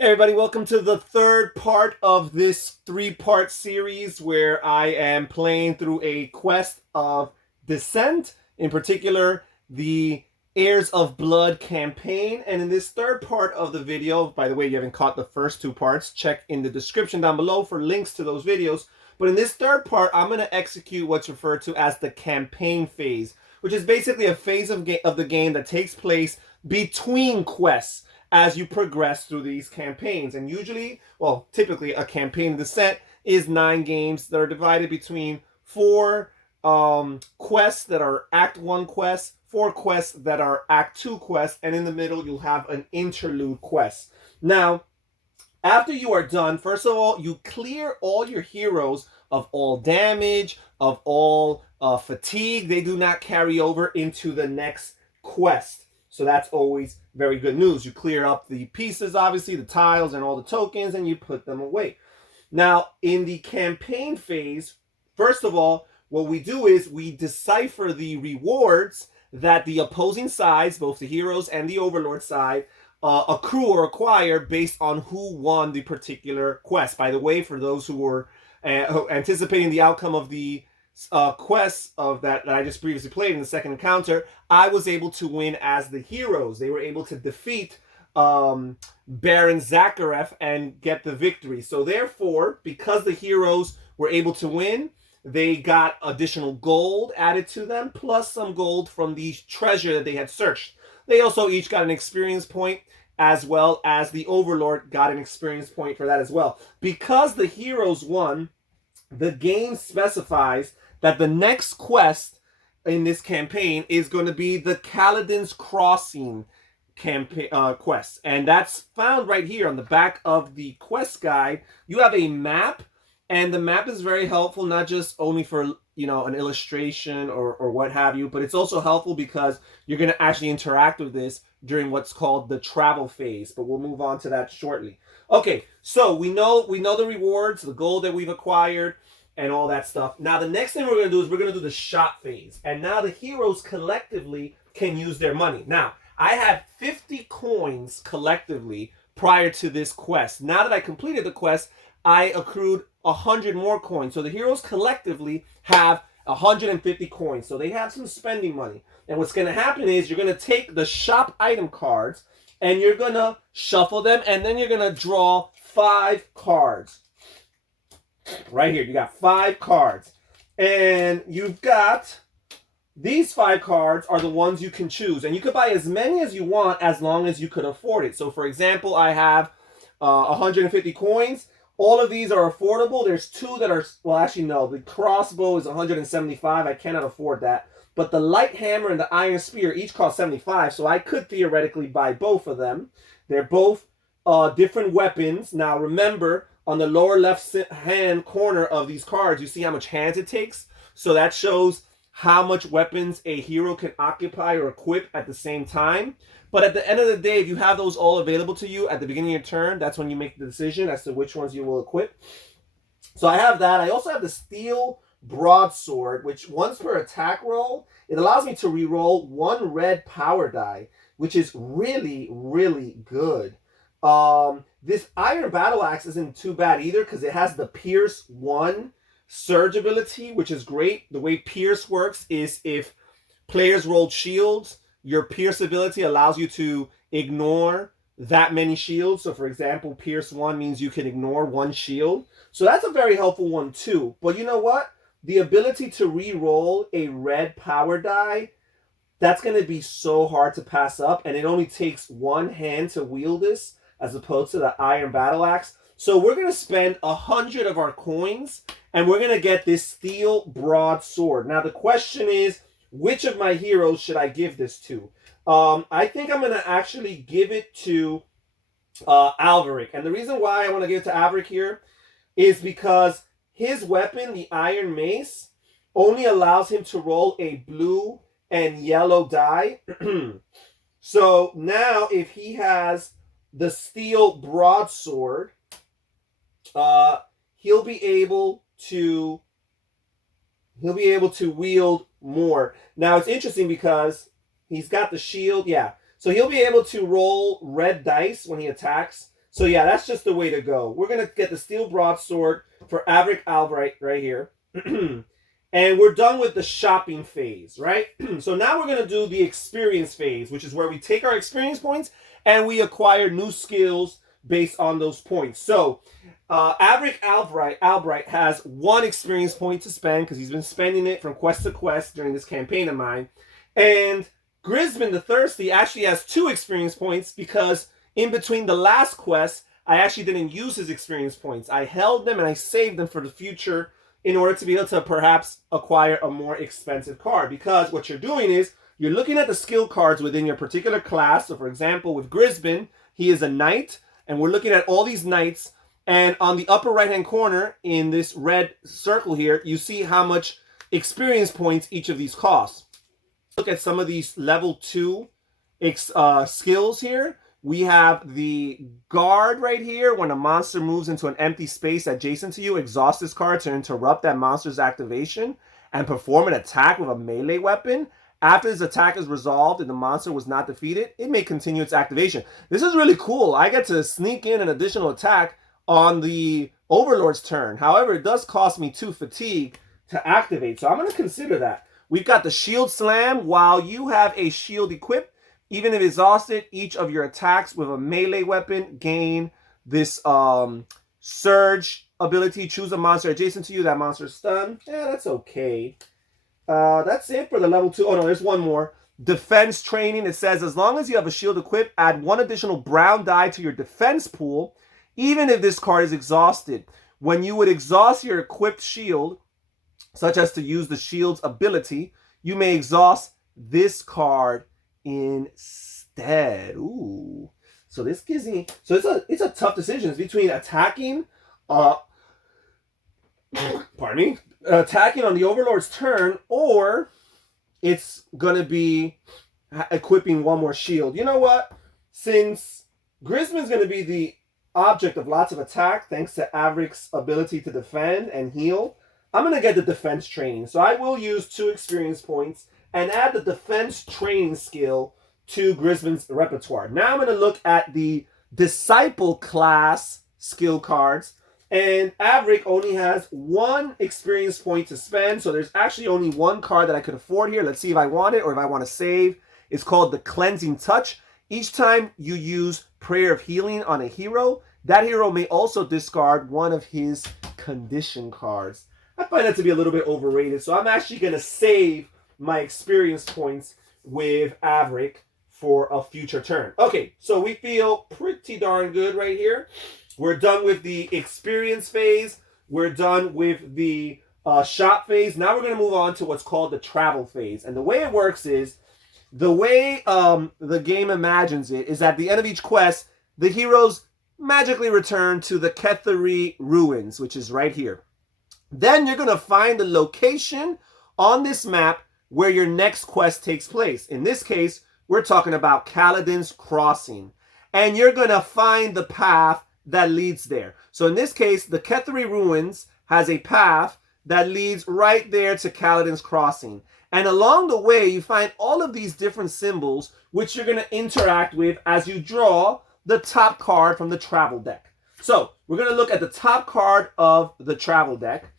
Hey everybody, welcome to the third part of this three-part series where I am playing through a quest of Descent, in particular the Heirs of Blood campaign. And in this third part of the video, by the way, you haven't caught the first two parts, check in the description down below for links to those videos. But in this third part, I'm going to execute what's referred to as the campaign phase, which is basically a phase of the game that takes place between quests as you progress through these campaigns. And usually, well, typically a campaign in the set is 9 games that are divided between 4 quests that are Act 1 quests, 4 quests that are Act 2 quests, and in the middle you'll have an interlude quest. Now, after you are done, first of all, you clear all your heroes of all damage, of all fatigue. They do not carry over into the next quest. So that's always very good news. You clear up the pieces, obviously, the tiles and all the tokens, and you put them away. Now, in the campaign phase, first of all, what we do is we decipher the rewards that the opposing sides, both the heroes and the overlord side, accrue or acquire based on who won the particular quest. By the way, for those who were anticipating the outcome of the quests of that I just previously played in the second encounter, I was able to win as the heroes. They were able to defeat Baron Zakharov and get the victory. So therefore, because the heroes were able to win, they got additional gold added to them, plus some gold from the treasure that they had searched. They also each got an experience point, as well as the Overlord got an experience point for that as well. Because the heroes won, the game specifies that the next quest in this campaign is going to be the Kaladin's Crossing quest. And that's found right here on the back of the quest guide. You have a map, and the map is very helpful, not just only for, an illustration or what have you, but it's also helpful because you're going to actually interact with this during what's called the travel phase. But we'll move on to that shortly. Okay, so we know the rewards, the gold that we've acquired, and all that stuff. Now, the next thing we're going to do is we're going to do the shop phase. And now the heroes collectively can use their money. Now, I had 50 coins collectively prior to this quest. Now that I completed the quest, I accrued 100 more coins. So the heroes collectively have 150 coins. So they have some spending money. And what's going to happen is you're going to take the shop item cards and you're going to shuffle them, and then you're going to draw 5 cards. Right here, you got 5 cards. And you've got these 5 cards are the ones you can choose. And you could buy as many as you want as long as you could afford it. So, for example, I have 150 coins. All of these are affordable. There's 2 that are, well, actually, no. The crossbow is 175. I cannot afford that. But the light hammer and the iron spear each cost 75. So I could theoretically buy both of them. They're both different weapons. Now, remember, on the lower left hand corner of these cards, you see how much hands it takes. So that shows how much weapons a hero can occupy or equip at the same time. But at the end of the day, if you have those all available to you at the beginning of your turn, that's when you make the decision as to which ones you will equip. So I have that. I also have the steel broadsword, which once per attack roll, it allows me to re-roll 1 red power die, which is really, really good. This iron battle axe isn't too bad either because it has the Pierce 1 surge ability, which is great. The way Pierce works is if players roll shields, your Pierce ability allows you to ignore that many shields. So, for example, Pierce 1 means you can ignore 1 shield. So that's a very helpful one too. But you know what? The ability to re-roll a red power die, that's going to be so hard to pass up. And it only takes 1 hand to wield this, as opposed to the iron battle axe. So we're going to spend 100 of our coins, and we're going to get this steel broadsword. Now the question is, which of my heroes should I give this to? I think I'm going to actually give it to Alveric. And the reason why I want to give it to Alveric here is because his weapon, the iron mace, only allows him to roll a blue and yellow die. So now if he has the steel broadsword, he'll be able to wield more. Now it's interesting because he's got the shield, yeah. So he'll be able to roll red dice when he attacks. So yeah, that's just the way to go. We're going to get the steel broadsword for Averick Albright right here. And we're done with the shopping phase, right? So now we're going to do the experience phase, which is where we take our experience points and we acquire new skills based on those points. So Averick Albright has 1 experience point to spend because he's been spending it from quest to quest during this campaign of mine. And Grisman the Thirsty actually has 2 experience points because in between the last quest, I actually didn't use his experience points. I held them and I saved them for the future in order to be able to perhaps acquire a more expensive card. Because what you're doing is you're looking at the skill cards within your particular class. So for example, with Grisman, he is a knight, and we're looking at all these knights. And on the upper right-hand corner in this red circle here, you see how much experience points each of these costs. Look at some of these level 2 skills here. We have the guard right here. When a monster moves into an empty space adjacent to you, exhaust this card to interrupt that monster's activation and perform an attack with a melee weapon. After this attack is resolved and the monster was not defeated, it may continue its activation. This is really cool. I get to sneak in an additional attack on the Overlord's turn. However, it does cost me 2 fatigue to activate, so I'm going to consider that. We've got the shield slam. While you have a shield equipped, even if exhausted, each of your attacks with a melee weapon gain this surge ability. Choose a monster adjacent to you. That monster is stunned. Yeah, that's okay. That's it for the level 2. Oh, no, there's one more. Defense training. It says, as long as you have a shield equipped, add 1 additional brown die to your defense pool, even if this card is exhausted. When you would exhaust your equipped shield, such as to use the shield's ability, you may exhaust this card instead. Ooh. So this gives me, so it's a tough decision. It's between attacking attacking on the Overlord's turn, or it's gonna be equipping 1 more shield. You know what? Since Grisman's gonna be the object of lots of attack thanks to Averick's ability to defend and heal, I'm gonna get the defense training. So I will use 2 experience points and add the defense training skill to Grisman's repertoire. Now I'm going to look at the disciple class skill cards, and Averick only has 1 experience point to spend, so there's actually only 1 card that I could afford here. Let's see if I want it or if I want to save. It's called the Cleansing Touch. Each time you use Prayer of Healing on a hero, that hero may also discard 1 of his condition cards. I find that to be a little bit overrated, so I'm actually going to save my experience points with Averick for a future turn. Okay, so we feel pretty darn good right here. We're done with the experience phase. We're done with the shop phase. Now we're going to move on to what's called the travel phase. And the way it works is, the way the game imagines it is at the end of each quest, the heroes magically return to the Pt3 ruins, which is right here. Then you're going to find the location on this map where your next quest takes place. In this case, we're talking about Kaladin's Crossing. And you're going to find the path that leads there. So in this case, the Pt3 ruins has a path that leads right there to Kaladin's Crossing. And along the way, you find all of these different symbols, which you're going to interact with as you draw the top card from the travel deck. So we're going to look at the top card of the travel deck,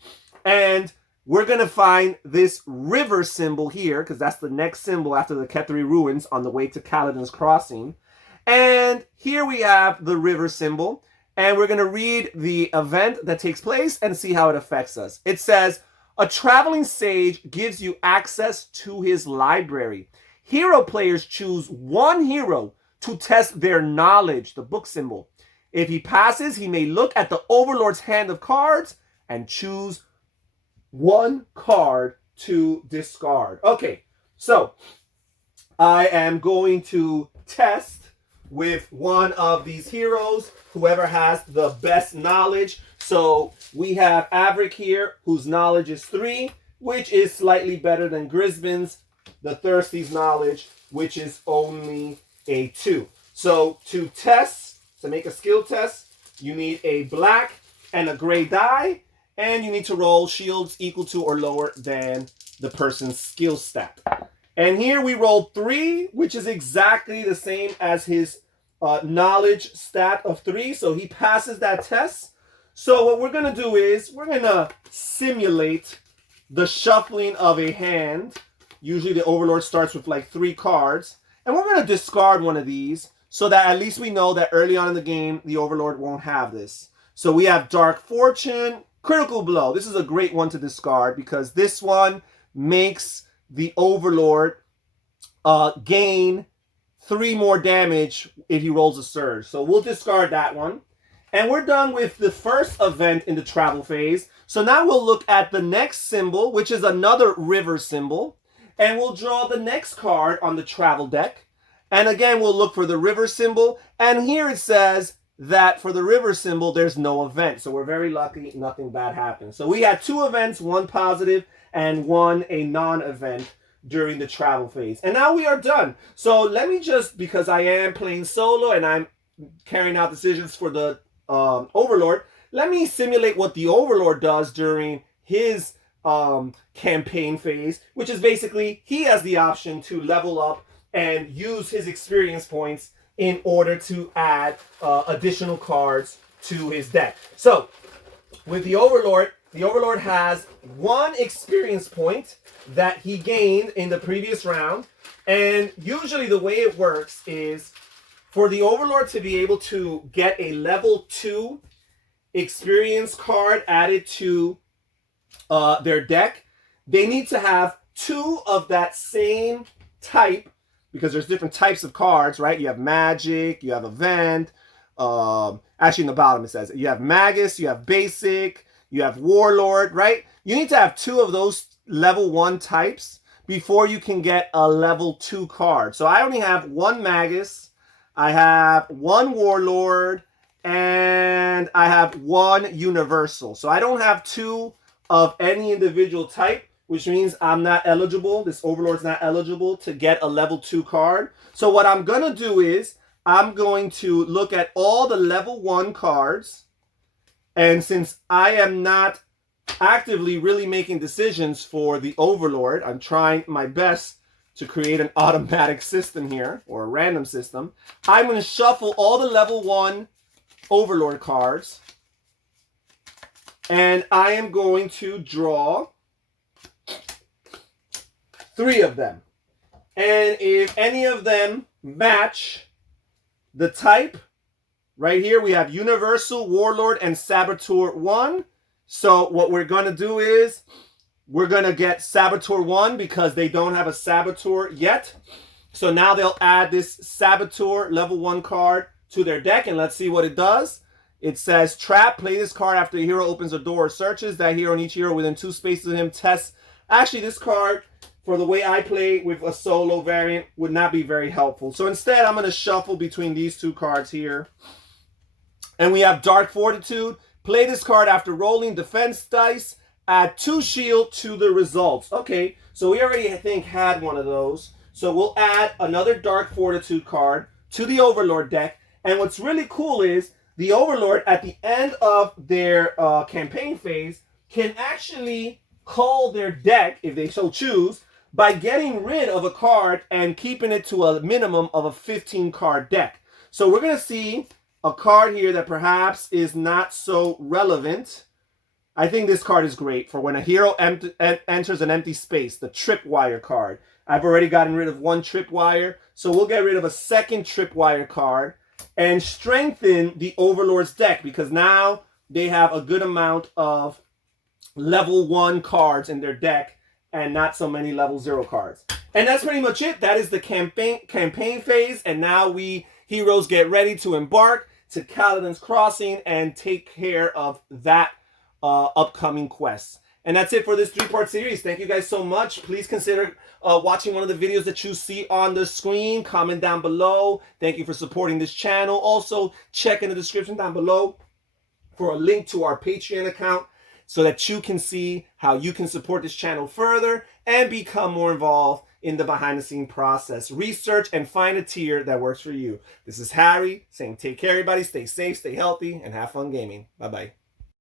and we're going to find this river symbol here, because that's the next symbol after the Pt3 ruins on the way to Kaladin's Crossing. And here we have the river symbol, and we're going to read the event that takes place and see how it affects us. It says, a traveling sage gives you access to his library. Hero players choose 1 hero to test their knowledge, the book symbol. If he passes, he may look at the Overlord's hand of cards and choose 1 card to discard. Okay, so I am going to test with one of these heroes, whoever has the best knowledge. So we have Averick here, whose knowledge is 3, which is slightly better than Grisman's, the Thirsty's knowledge, which is only a 2. So to test, to make a skill test, you need a black and a gray die, and you need to roll shields equal to or lower than the person's skill stat. And here we rolled 3, which is exactly the same as his knowledge stat of 3, so he passes that test. So what we're going to do is we're going to simulate the shuffling of a hand. Usually the Overlord starts with like 3 cards. And we're going to discard one of these so that at least we know that early on in the game, the Overlord won't have this. So we have Dark Fortune, Critical Blow. This is a great one to discard because this one makes the Overlord gain 3 more damage if he rolls a surge. So we'll discard that one. And we're done with the first event in the travel phase. So now we'll look at the next symbol, which is another river symbol. And we'll draw the next card on the travel deck. And again, we'll look for the river symbol. And here it says that for the river symbol, there's no event. So we're very lucky, nothing bad happened. So we had 2 events, 1 positive and 1 a non-event during the travel phase. And now we are done. So let me just, because I am playing solo and I'm carrying out decisions for the Overlord, let me simulate what the Overlord does during his campaign phase, which is basically he has the option to level up and use his experience points in order to add additional cards to his deck. So with the Overlord has 1 experience point that he gained in the previous round. And usually the way it works is for the Overlord to be able to get a level 2 experience card added to their deck, they need to have 2 of that same type, because there's different types of cards, right? You have magic, you have event. Actually, in the bottom it says you have Magus, you have basic, you have warlord, right? You need to have 2 of those level 1 types before you can get a level 2 card. So I only have 1 Magus, I have 1 warlord, and I have 1 universal. So I don't have 2 of any individual type, which means I'm not eligible. This Overlord's not eligible to get a level 2 card. So what I'm going to do is I'm going to look at all the level 1 cards. And since I am not actively really making decisions for the Overlord, I'm trying my best to create an automatic system here, or a random system. I'm going to shuffle all the level 1 Overlord cards. And I am going to draw 3 of them. And if any of them match the type, right here we have Universal, Warlord, and Saboteur 1. So what we're going to do is we're going to get Saboteur 1 because they don't have a Saboteur yet. So now they'll add this Saboteur level 1 card to their deck, and let's see what it does. It says, trap, play this card after a hero opens a door or searches. That hero and each hero within 2 spaces of him tests. Actually, this card, for the way I play with a solo variant, would not be very helpful. So instead, I'm going to shuffle between these 2 cards here. And we have Dark Fortitude. Play this card after rolling defense dice. Add 2 shield to the results. Okay, so we already, I think, had one of those. So we'll add another Dark Fortitude card to the Overlord deck. And what's really cool is the Overlord, at the end of their campaign phase, can actually call their deck, if they so choose, by getting rid of a card and keeping it to a minimum of a 15-card deck. So we're going to see a card here that perhaps is not so relevant. I think this card is great for when a hero enters an empty space, the Tripwire card. I've already gotten rid of 1 Tripwire, so we'll get rid of a 2nd Tripwire card and strengthen the Overlord's deck because now they have a good amount of level 1 cards in their deck and not so many level 0 cards. And that's pretty much it. That is the campaign phase, and now we heroes get ready to embark to Kaladin's Crossing and take care of that upcoming quest. And that's it for this 3-part series. Thank you guys so much. Please consider watching one of the videos that you see on the screen. Comment down below. Thank you for supporting this channel. Also, check in the description down below for a link to our Patreon account so that you can see how you can support this channel further and become more involved in the behind-the-scenes process. Research and find a tier that works for you. This is Harry saying take care, everybody. Stay safe, stay healthy, and have fun gaming. Bye-bye.